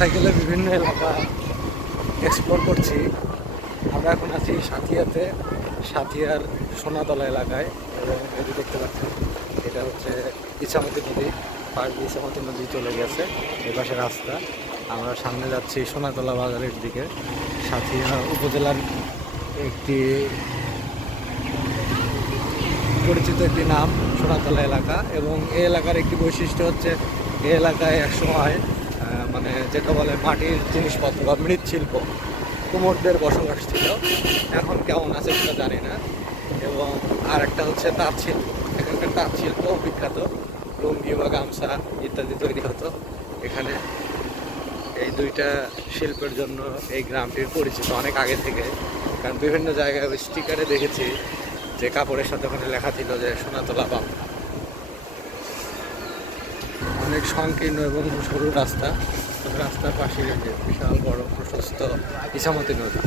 সাইকেলে বিভিন্ন এলাকা এক্সপ্লোর করছি। আমরা এখন আছি সাথিয়াতে, সাথিয়ার সোনাতলা এলাকায়। এবং এটি দেখতে পাচ্ছেন, এটা হচ্ছে ইছামতি নদী, পাশ দিয়ে ইছামতি নদী চলে গেছে, এই পাশে রাস্তা। আমরা সামনে যাচ্ছি সোনাতলা বাজারের দিকে। সাথিয়া উপজেলার একটি পরিচিত একটি নাম সোনাতলা এলাকা। এবং এই এলাকার একটি বৈশিষ্ট্য হচ্ছে, এই এলাকায় একসময় মানে যেটা বলে মাটির জিনিসপত্র বা মৃৎশিল্প, কুমোরদের বসবাস ছিল। এখন কেমন আছে সেটা জানি না। এবং আর একটা হচ্ছে তাঁত শিল্প, এখানকার তাঁত শিল্প বিখ্যাত, লুঙ্গি বা গামছা ইত্যাদি তৈরি হতো এখানে। এই দুইটা শিল্পের জন্য এই গ্রামটির পরিচিত অনেক আগে থেকে, কারণ বিভিন্ন জায়গায় স্টিকারে দেখেছি যে কাপড়ের সাথে ওখানে লেখা ছিল যে সোনাতলা বাম। অনেক সংকীর্ণ এবং সরু রাস্তা, রাস্তার পাশে বিশাল বড় প্রশস্ত ইছামতি নদী।